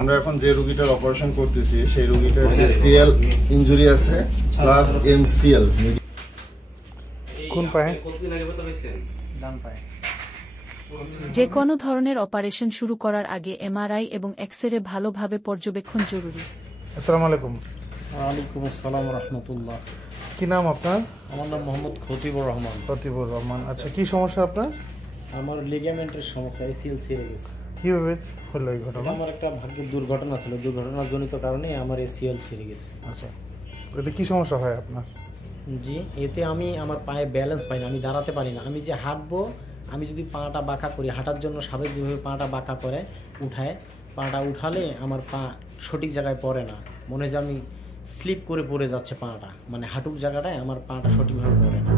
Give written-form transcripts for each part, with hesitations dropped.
আমরা এখন যে রোগীটার অপারেশন করতেছি সেই রোগীটার এসিএল ইনজুরি আছে প্লাস এমসিএল। কোন পায়ে? ডান পায়ে। যে কোনো ধরনের অপারেশন শুরু করার আগে এমআরআই এবং এক্স-রে ভালোভাবে পর্যবেক্ষণ জরুরি। আসসালামু আলাইকুম। ওয়ালাইকুম আসসালাম রাহমাতুল্লাহ। কি নাম আপনার? আমার নাম মোহাম্মদ খতিবুর রহমান। খতিবুর রহমান। আচ্ছা, কি সমস্যা আপনার? আমার লিগামেন্টের সমস্যা, এসিএল ছিঁড়ে গেছে। কিভাবে হলো এই ঘটনা? আমার একটা ভাগ্যের দুর্ঘটনা ছিল, দুর্ঘটনাজনিত কারণে আমার এসিএল ছিঁড়ে গেছে। আচ্ছা, এতে কি সমস্যা হয় আপনার? জি, এতে আমি আমার পায়ে ব্যালেন্স পাই না, আমি দাঁড়াতে পারি না। আমি যে হাঁটবো, আমি যদি পাটা বাঁকা করি, হাঁটার জন্য স্বাভাবিক যেভাবে পাটা বাঁকা করে উঠায়, পাটা উঠালে আমার পা সঠিক জায়গায় পড়ে না, মনে হয় যে আমি স্লিপ করে পড়ে যাচ্ছে পাটা, মানে হাঁটুর জায়গাটায় আমার পাটা সঠিকভাবে পড়ে না।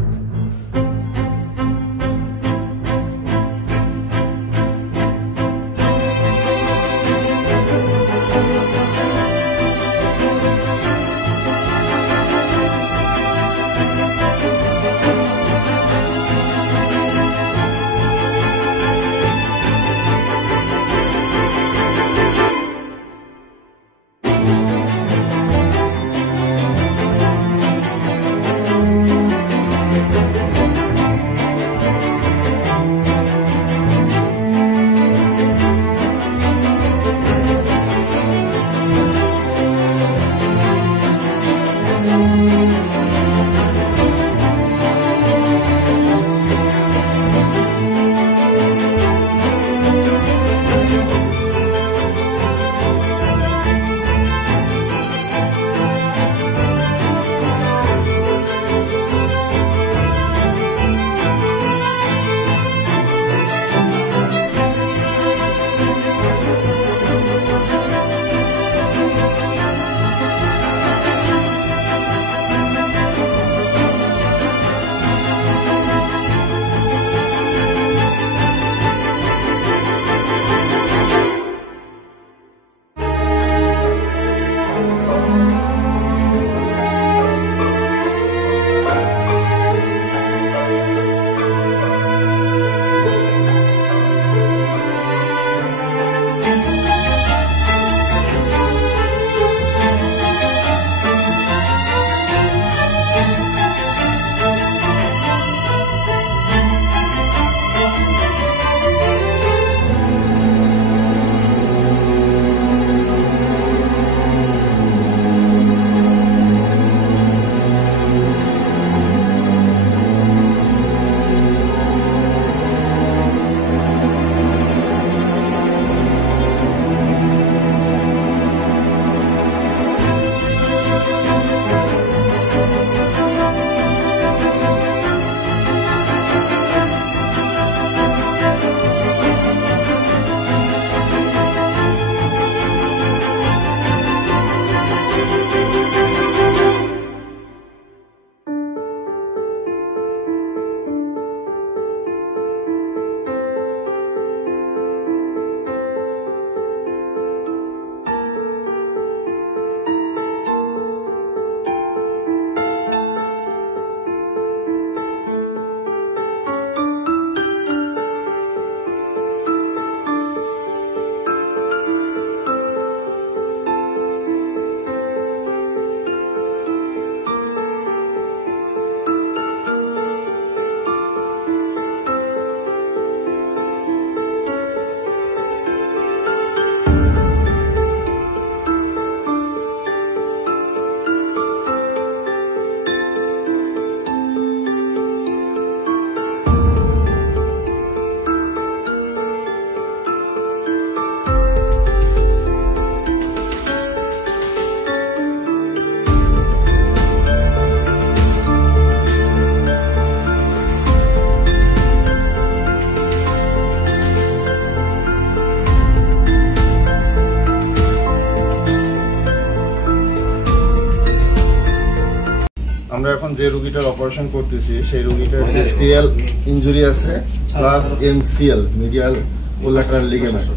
আমরা এখন যে রোগীটার অপারেশন করতেছি সেই রোগীটার এসিএল ইনজুরি আছে plus MCL medial collateral ligament.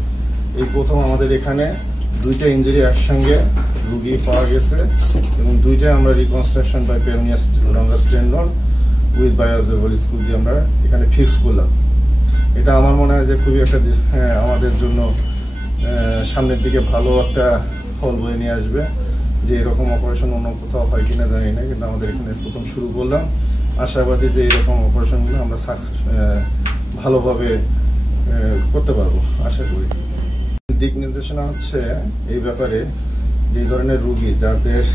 এই প্রথম আমাদের এখানে দুইটা ইনজুরি একসঙ্গে রোগী পাওয়া গেছে এবং দুইটা আমরা reconstruction by peroneus longus tendon with bioabsorbable screw দিয়ে আমরা এখানে ফিক্স করলাম। এটা আমার মনে হয় যে খুবই একটা আমাদের জন্য সামনের দিকে ভালো একটা ফল বয়ে নিয়ে আসবে। যে এরকম অপারেশন অন্য কোথাও হয় কিনা জানি না, কিন্তু আমাদের এখানে প্রথম শুরু করলাম। আশাবাদী যে এরকম অপারেশনগুলো আমরা ভালোভাবে করতে পারবো আশা করি। দিক নির্দেশনা হচ্ছে এই ব্যাপারে, যে ধরনের রোগী যাদের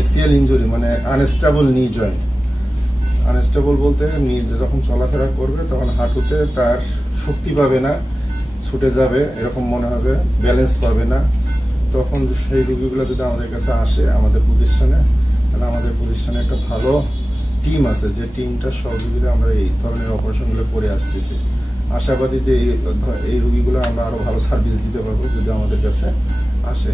এসিএল ইনজুরি মানে আনস্টেবল নি জয়েন্ট, আনস্টেবল বলতে যখন চলাফেরা করবে তখন হাঁটুতে তার শক্তি পাবে না, ছুটে যাবে এরকম মনে হবে, ব্যালেন্স পাবে না, তখন সেই রোগীগুলো যদি আমাদের কাছে আসে আমাদের প্রতিষ্ঠানে, তাহলে আমাদের প্রতিষ্ঠানে একটা ভালো টিম আছে, যে টিমটার সহযোগিতা আমরা এই ধরনের অপারেশনগুলো করে আসতেছি। আশাবাদী যে এই রোগীগুলো আমরা আরো ভালো সার্ভিস দিতে পারবো যদি আমাদের কাছে আসে।